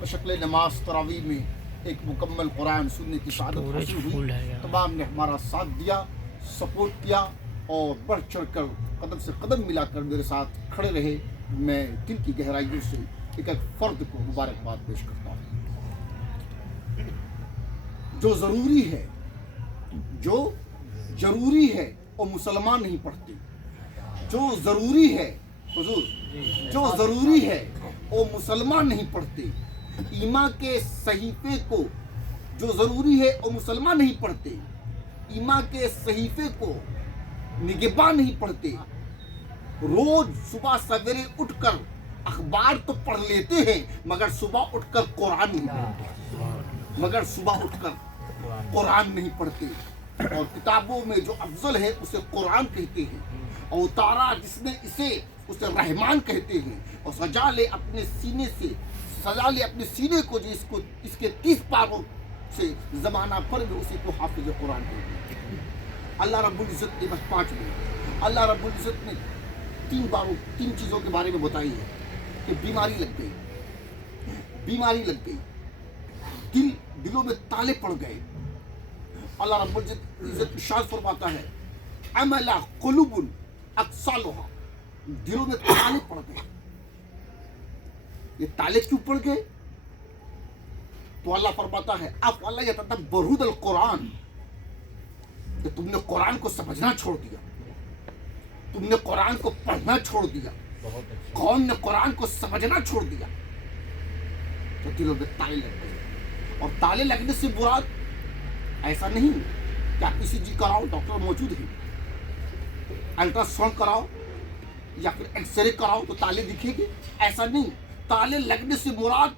بشکل نماز تراویح میں ایک مکمل قرآن سننے کی سعادت حاصل ہوئی. تمام نے ہمارا ساتھ دیا، سپورٹ کیا اور بڑھ چڑھ کر قدم سے قدم ملا کر میرے ساتھ کھڑے رہے. میں دل کی گہرائیوں سے ایک ایک فرد کو مبارکباد پیش کرتا ہوں. جو ضروری ہے وہ مسلمان نہیں پڑھتے. جو ضروری ہے حضور، جو ضروری ہے وہ مسلمان نہیں پڑھتے. ایمان کے صحیفے کو جو ضروری ہے وہ مسلمان نہیں پڑھتے. ایمان کے صحیفے کو نگہبان نہیں پڑھتے. روز صبح سویرے اٹھ کر اخبار تو پڑھ لیتے ہیں مگر صبح اٹھ کر قرآن نہیں پڑھتے. اور کتابوں میں جو افضل ہے اسے قرآن کہتے ہیں، اور اتارا جس نے اسے رحمان کہتے ہیں. اور سجا لے اپنے سینے کو جو اس کے 30 پاروں سے زمانہ پر میں اسی کو حافظ قرآن کہتے ہیں. اللہ رب العزت نے بس 5 منٹ اللہ رب العزت نے 3 چیزوں کے بارے میں بتائی ہے کہ بیماری لگ گئی، دلوں میں تالے پڑ گئے. اللہ رب العزت ارشاد فرماتا ہے عمل قلوب اقسالها، دلوں میں تالے پڑ گئے. یہ تالے کیوں پڑ گئے؟ تو اللہ فرماتا ہے افلا یتدبرون القرآن، کہ تم نے قرآن کو سمجھنا چھوڑ دیا، تم نے قرآن کو پڑھنا چھوڑ دیا. قوم نے قرآن کو سمجھنا چھوڑ دیا تو دلوں میں تالے لگ گئے. اور تالے لگنے سے مراد ایسا نہیں کہ آپ ECG کراؤ، ڈاکٹر موجود ہیں، الٹرا ساؤنڈ کراؤ یا پھر ایکس رے کراؤ تو تالے دکھیں گے، ایسا نہیں. تالے لگنے سے مراد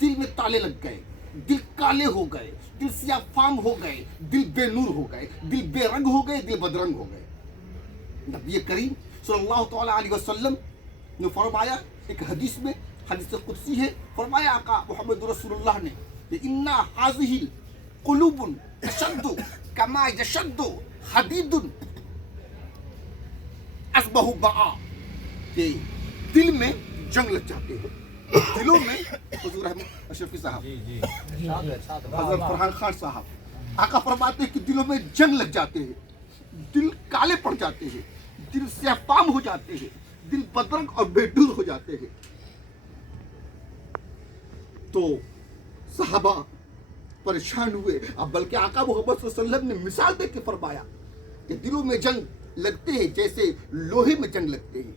دل میں تالے لگ گئے، دل کالے ہو گئے، دل سیاہ فام ہو گئے، دل بے نور ہو گئے، دل بے رنگ ہو گئے، دل بدرنگ ہو گئے. نبی کریم صلی اللہ تعالیٰ علیہ وسلم نے فرمایا ایک حدیث میں، حدیث قدسی ہے، فرمایا آقا محمد رسول اللہ نے کہ اِنَّ هَذِهِ قُلُوبٌ تَشَدُّ كَمَا يَشَدُّ حَدِيدٌ أَصْبَحُ بَعَا، کہ دل میں جنگ لگ جاتے ہیں. دلوں میں حضور احمد اشرفی صاحب، حضرت فرحان خان صاحب آقا فرماتے ہیں کہ دلوں میں جنگ لگ جاتے ہیں، دل کالے پڑ جاتے ہیں، دل سیاہ فام ہو جاتے ہیں، دل بدرنگ اور بے نور ہو جاتے ہیں. تو صحابہ پریشان ہوئے. اب بلکہ آقا محمد صلی اللہ علیہ وسلم نے مثال دے کے فرمایا کہ دلوں میں جنگ لگتے ہیں جیسے لوہے میں جنگ لگتے ہیں.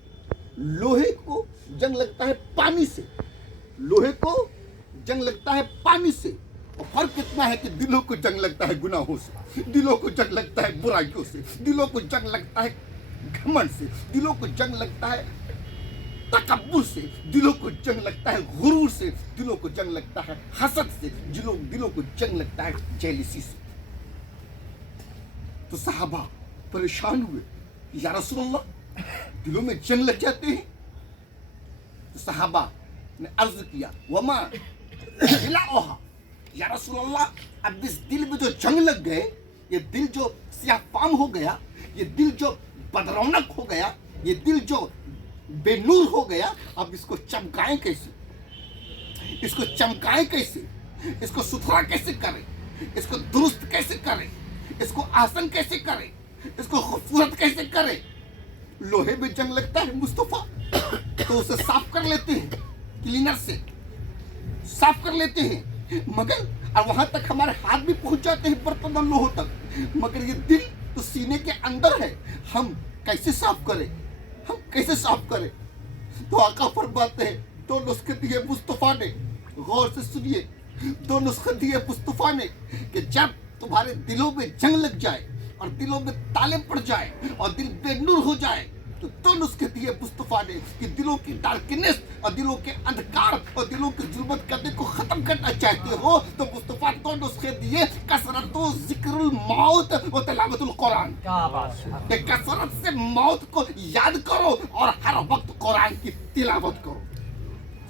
لوہے کو جنگ لگتا ہے پانی سے، لوہے کو جنگ لگتا ہے پانی سے. اور فرق اتنا ہے کہ دلوں کو جنگ لگتا ہے گناہوں سے، دلوں کو جنگ لگتا ہے برائیوں سے، دلوں کو جنگ لگتا ہے گھمنڈ سے، دلوں کو جنگ لگتا ہے تکبر سے، دلوں کو جنگ لگتا ہے غرور سے، دلوں کو جنگ لگتا ہے حسد سے، دلوں کو جنگ لگتا ہے جیلسی سے. تو صحابہ پریشان ہوئے، یا رسول اللہ دلوں میں جنگ لگ جاتے ہیں. تو صحابہ نے عرض کیا وما جلاؤہا، یا رسول اللہ اب اس دل میں جو جنگ لگ گئے، یہ دل جو سیاہ فام ہو گیا، یہ دل جو بدرونق ہو گیا، یہ دل جو بے نور ہو گیا، اب اس کو چمکائیں کیسے، اس کو چمکائیں کیسے، اس کو ستھرا کیسے کریں، اس کو درست کیسے کریں، اس کو احسن کیسے کریں، اس کو خوبصورت کیسے کریں. لوہے میں جنگ لگتا ہے مصطفیٰ تو اسے صاف کر لیتے ہیں، کلینر سے صاف کر لیتے ہیں، مگر اور وہاں تک ہمارے ہاتھ بھی پہنچ جاتے ہیں برتن اور لوہوں تک، مگر یہ دل تو سینے کے اندر ہے، ہم کیسے صاف کریں، ہم کیسے صاف کریں. تو آقا فرماتے ہیں 2 نسخے دیے مصطفیٰ نے، غور سے سنیے، 2 نسخے دیے مصطفیٰ نے کہ جب تمہارے دلوں میں جنگ لگ جائے اور دلوں میں تالے پڑ جائے اور دل بے نور ہو جائے تو 2 نسخے دیے مصطفیٰ نے کہ دلوں کی ڈارکنیس اور دلوں کے اندھکار اور دلوں کی ظلمت کرنے کو ختم کرنا چاہتے ہو تو مصطفیٰ 2 نسخے دیے، کثرت و ذکر الموت و تلاوت القرآن، کہ کثرت سے موت کو یاد کرو اور ہر وقت قرآن کی تلاوت کرو.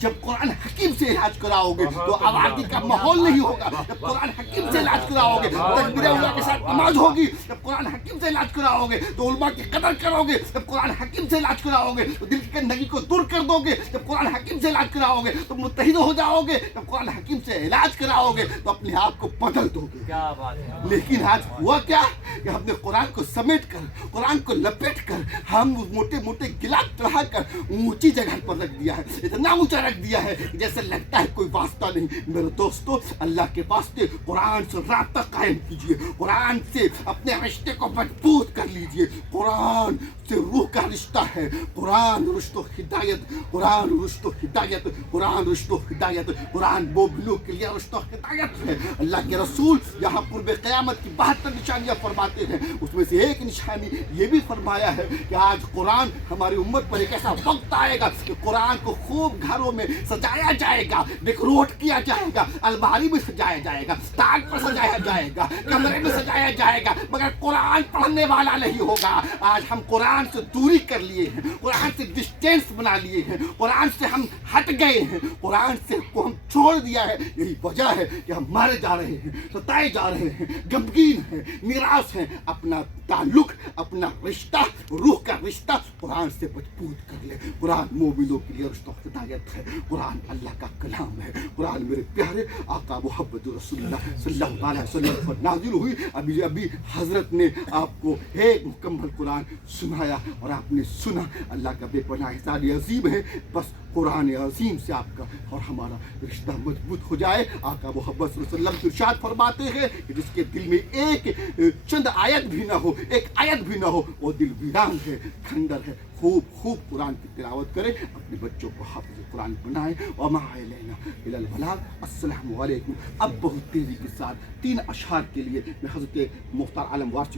جب قرآن حکیم سے علاج کراؤ گے تو آبادی کا ماحول نہیں ہوگا. جب قرآن حکیم سے علاج کراؤ گے تکبیر اولیاء کے ساتھ نماز ہوگی. جب قرآن حکیم سے علاج کراؤ گے تو علماء کی قدر کرو گے. جب قرآن حکیم سے علاج کراؤ گے تو دل کی گندگی کو دور کر دو گے. جب قرآن حکیم سے علاج کراؤ گے تو متحد ہو جاؤ گے. جب قرآن حکیم سے علاج کراؤ گے تو اپنے آپ کو بدل دو گے. لیکن آج ہوا کیا کہ ہم نے قرآن کو سمیٹ کر, قرآن کو لپیٹ کر, ہم موٹے موٹے گلاس چڑھا کر اونچی جگہ پر رکھ دیا ہے. اتنا اونچا رکھ دیا ہے جیسے لگتا ہے کوئی واسطہ نہیں. میرے دوستو, اللہ کے واسطے قرآن سے رابطہ قائم کیجئے. قرآن سے اپنے رشتے کو مضبوط کر لیجئے. قرآن سے روح کا رشتہ ہے. قرآن رشد و ہدایت, قرآن رشد و ہدایت, قرآن رشد و ہدایت. قرآن مومنوں کے لیے رشد و ہدایت ہے. اللہ کے رسول یہاں قرب قیامت کی 72 نشانیاں فرماتے ہیں. اس میں سے ایک نشانی یہ بھی فرمایا ہے کہ آج قرآن ہماری امت پر ایک ایسا وقت آئے گا کہ قرآن کو خوب گھروں میں سجایا جائے گا, ڈیکوریٹ کیا جائے گا, الماری میں سجایا جائے گا, تاج پر سجایا جائے گا, کمرے میں سجایا جائے گا, مگر قرآن پڑھنے والا نہیں ہوگا. آج ہم قرآن سے دوری کر لیے ہیں, قرآن سے ڈسٹینس بنا لیے ہیں, قرآن سے ہم ہٹ گئے ہیں, قرآن سے کو ہم چھوڑ دیا ہے. یہی وجہ ہے کہ ہم مارے جا رہے ہیں, ستائے جا رہے ہیں, غمگین ہیں, نراش ہیں. اپنا تعلق, اپنا رشتہ, روح کا رشتہ قرآن سے مضبوط کر لے. قرآن مومنوں کے لیے رشتہ ہدایت ہے. قرآن اللہ کا کلام ہے. قرآن میرے پیارے آقا محمد رسول اللہ صلی اللہ علیہ وسلم پر نازل ہوئی. ابھی حضرت نے آپ کو ایک مکمل قرآن سنایا اور آپ نے سنا. اللہ کا بے پناہ احسان عظیم ہے. بس قرآن عظیم سے آپ کا اور ہمارا رشتہ مضبوط ہو جائے. آقا محمد صلی اللہ علیہ وسلم ارشاد فرماتے ہیں کہ جس کے دل میں ایک چند آیت بھی نہ ہو, ایک آیت بھی نہ ہو, وہ دل ویران ہے, کھنڈر ہے. خوب قرآن کی تلاوت کریں, اپنے بچوں کو حافظ قرآن بنائیں. وما علینا الا البلاغ. السلام علیکم. اب بہت تیزی کے ساتھ 3 اشعار کے لیے میں حضرت مختار عالم وارث